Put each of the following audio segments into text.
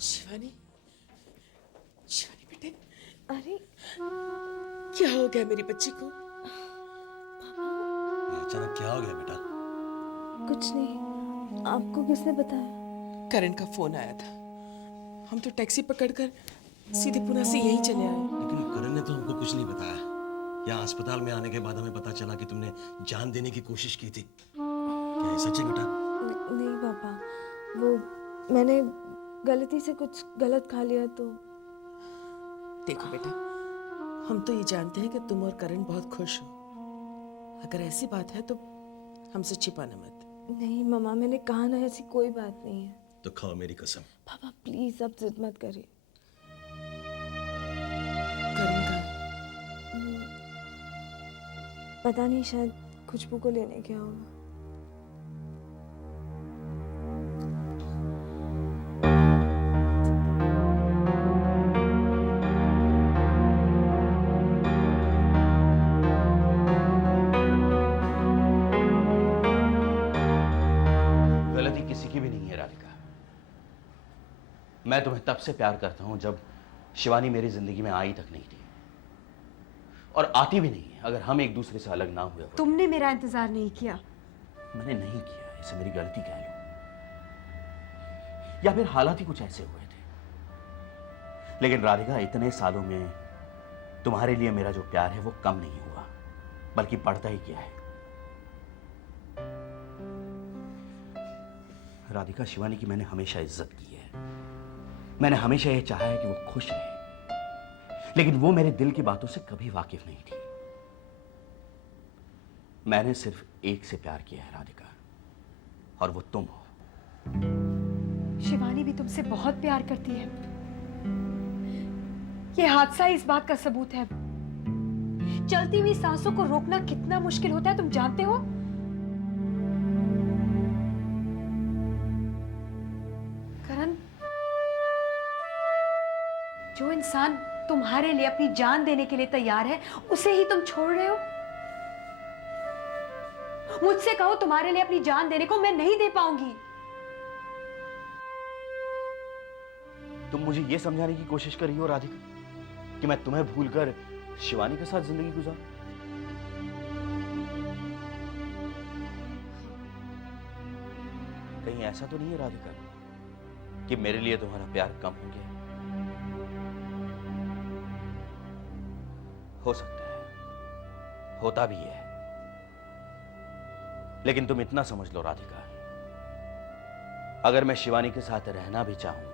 शिवानी, शिवानी बेटे, अरे क्या हो गया मेरी बच्ची को? अचानक क्या हो गया बेटा? कुछ नहीं, आपको किसने बताया? करण का फोन आया था। हम तो टैक्सी पकड़कर सीधे पुणे से यहीं चले आए। लेकिन करण ने तो हमको कुछ नहीं बताया। यहाँ अस्पताल में आने के बाद हमें पता चला कि तुमने जान देने की कोशिश की थी। क्या ये सच है बेटा? नहीं पापा, वो मैंने गलती से कुछ गलत खा लिया तो। देखो बेटा, हम तो ये जानते हैं कि तुम और करण बहुत खुश हो। अगर ऐसी बात है तो हमसे छिपाना मत। नहीं मम्मा, मैंने कहा ना, ऐसी कोई बात नहीं है। तो खाओ मेरी कसम। पापा प्लीज आप जिद मत करिए। करण का पता नहीं, शायद खुशबू को लेने गया होगा। गलती किसी की भी नहीं है राधिका। मैं तुम्हें तब से प्यार करता हूं जब शिवानी मेरी जिंदगी में आई तक नहीं थी, और आती भी नहीं है अगर हम एक दूसरे से अलग ना हुए होते। तुमने मेरा इंतजार नहीं किया। मैंने नहीं किया, इसे मेरी गलती कह लो, या फिर हालात ही कुछ ऐसे हुए थे। लेकिन राधिका, इतने सालों में तुम्हारे लिए मेरा जो प्यार है वो कम नहीं हुआ, बल्कि बढ़ता ही गया है। राधिका, शिवानी की मैंने हमेशा इज्जत की है। मैंने हमेशा यह चाहा है कि वो खुश रहे, लेकिन वो मेरे दिल की बातों से कभी वाकिफ नहीं थी। मैंने सिर्फ एक से प्यार किया है राधिका, और वो तुम हो। शिवानी भी तुमसे बहुत प्यार करती है। यह हादसा इस बात का सबूत है। चलती हुई सांसों को रोकना कितना मुश्किल होता है, तुम जानते हो। करण, जो इंसान तुम्हारे लिए अपनी जान देने के लिए तैयार है, उसे ही तुम छोड़ रहे हो। मुझसे कहो तुम्हारे लिए अपनी जान देने को, मैं नहीं दे पाऊंगी। तुम मुझे यह समझाने की कोशिश कर रही हो राधिका कि मैं तुम्हें भूलकर शिवानी के साथ जिंदगी गुजारूं? कहीं ऐसा तो नहीं है राधिका कि मेरे लिए तुम्हारा प्यार कम हो गया? हो सकता है, होता भी है, लेकिन तुम इतना समझ लो राधिका, अगर मैं शिवानी के साथ रहना भी चाहूं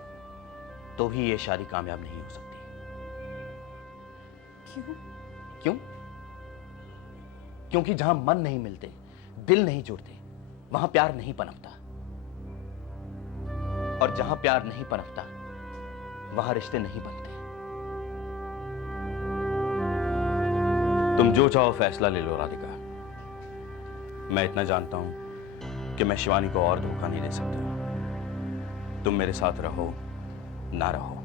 तो भी यह शादी कामयाब नहीं हो सकती। क्यों? क्यों? क्योंकि जहां मन नहीं मिलते, दिल नहीं जुड़ते, वहां प्यार नहीं पनपता, और जहां प्यार नहीं पनपता वहां रिश्ते नहीं बनते। तुम जो चाहो फैसला ले लो राधिका। मैं इतना जानता हूं कि मैं शिवानी को और धोखा नहीं दे सकता। तुम मेरे साथ रहो ना रहो,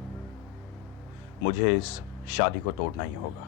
मुझे इस शादी को तोड़ना ही होगा।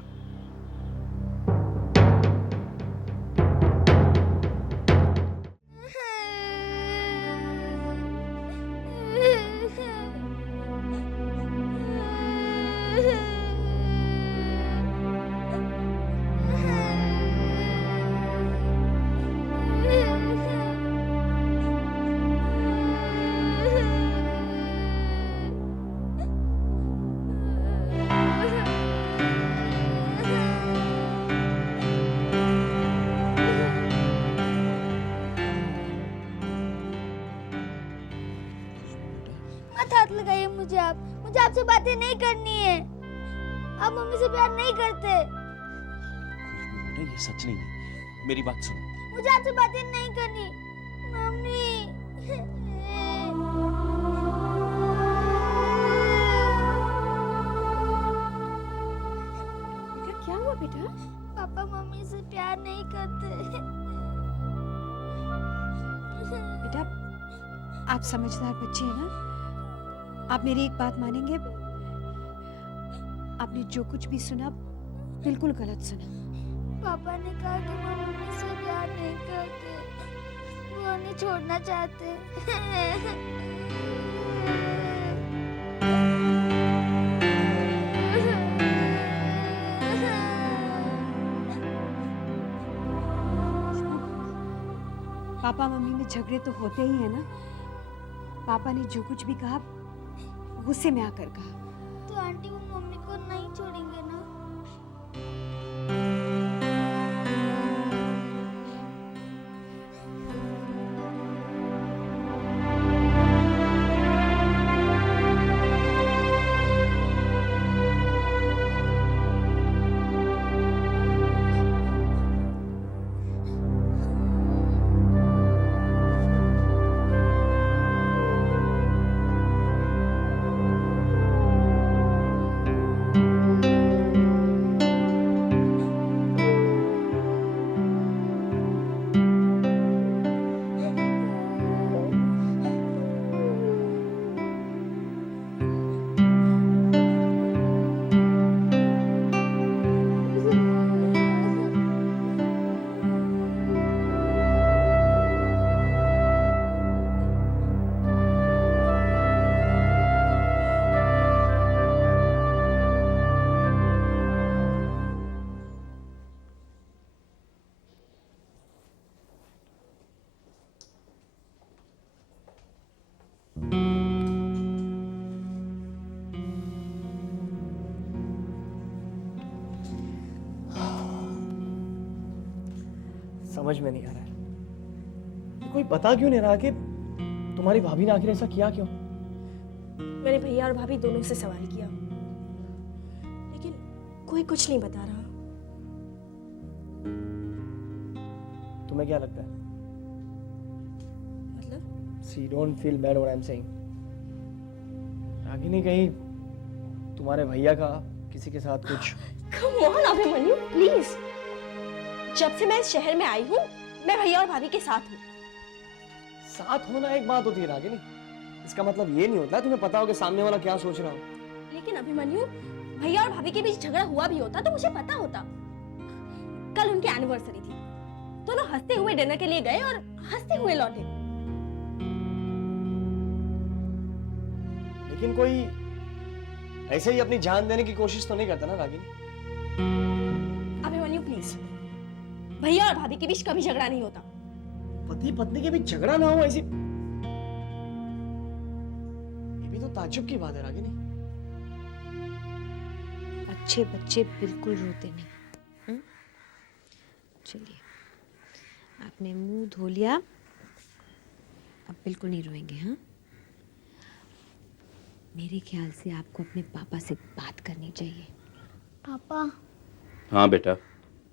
मत हाथ लगाइए मुझे आपसे बातें नहीं करनी है। आप मम्मी से प्यार नहीं करते। बेटा, ये सच नहीं है, मेरी बात सुनो। मुझे आपसे बातें नहीं करनी मम्मी। क्या हुआ बेटा? पापा मम्मी से प्यार नहीं करते। बेटा, आप समझदार बच्चे हैं ना। आप मेरी एक बात मानेंगे? आपने जो कुछ भी सुना बिल्कुल गलत सुना। पापा ने कहा कि वो मम्मी से प्यार नहीं करते, वो उन्हें छोड़ना चाहते। पापा मम्मी में झगड़े तो होते ही हैं ना। पापा ने जो कुछ भी कहा गुस्से में आकर कहा। तो आंटी वो मम्मी को नहीं छोड़ेंगे ना? समझ में नहीं आ रहा है, कोई बता क्यों नहीं रहा कि तुम्हारी भाभी ने आखिर ऐसा किया क्यों? मैंने भैया और भाभी दोनों से सवाल किया, लेकिन कोई कुछ नहीं बता रहा। तुम्हें क्या लगता है? मतलब? See, don't feel bad what I'm saying. Ragini कहीं तुम्हारे भैया का किसी के साथ कुछ? Come on Abhimanyu, please. जब से मैं इस शहर में आई हूँ, मैं भैया और भाभी के साथ हूँ। साथ होना एक बात होती है रागिनी, इसका मतलब ये नहीं होता तुम्हें पता हो कि सामने वाला क्या सोच रहा हो। लेकिन अभिमन्यु, भैया और भाभी के बीच झगड़ा हुआ भी होता तो मुझे पता होता। कल उनकी एनिवर्सरी थी, दोनों हंसते हुए डिनर के लिए गए और हंसते हुए लौटे। लेकिन कोई ऐसे ही अपनी जान देने की कोशिश तो नहीं करता ना रागिनी? अभिमन्यु प्लीज, भैया और भाभी के बीच कभी झगड़ा नहीं होता। पति पत्नी के बीच झगड़ा ना हो ऐसी, ये भी तो ताज्जुब की बात है रागिनी। अच्छे बच्चे बिल्कुल रोते नहीं। चलिए, आपने मुंह धो लिया, अब बिल्कुल नहीं रोएंगे। हाँ, मेरे ख्याल से आपको अपने पापा से बात करनी चाहिए। पापा। हाँ बेटा।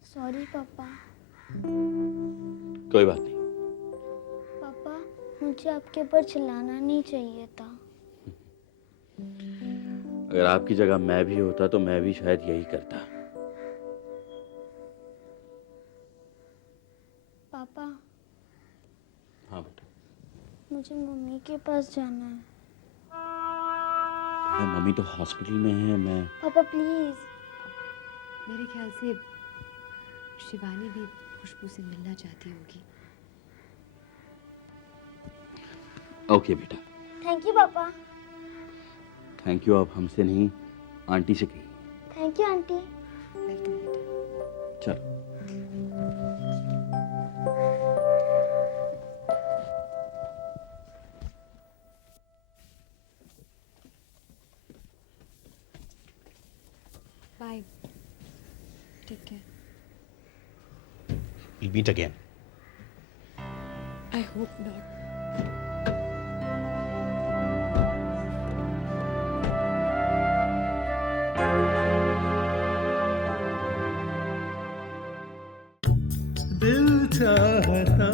सॉरी पापा। कोई बात नहीं। पापा, मुझे आपके ऊपर चिल्लाना नहीं चाहिए था। अगर आपकी जगह मैं भी होता तो मैं भी शायद यही करता। पापा। हाँ बेटा। मुझे मम्मी के पास जाना है। मम्मी तो हॉस्पिटल में है। मैं पापा प्लीज। मेरे ख्याल से शिवानी भी खुशबू से मिलना चाहती होगी। ओके बेटा। थैंक यू पापा। थैंक यू आप हमसे नहीं, आंटी से कही। Thank you aunty. वेलकम बेटा। चलो। Bye. Take care. We'll meet again. I hope not. दिल चाहता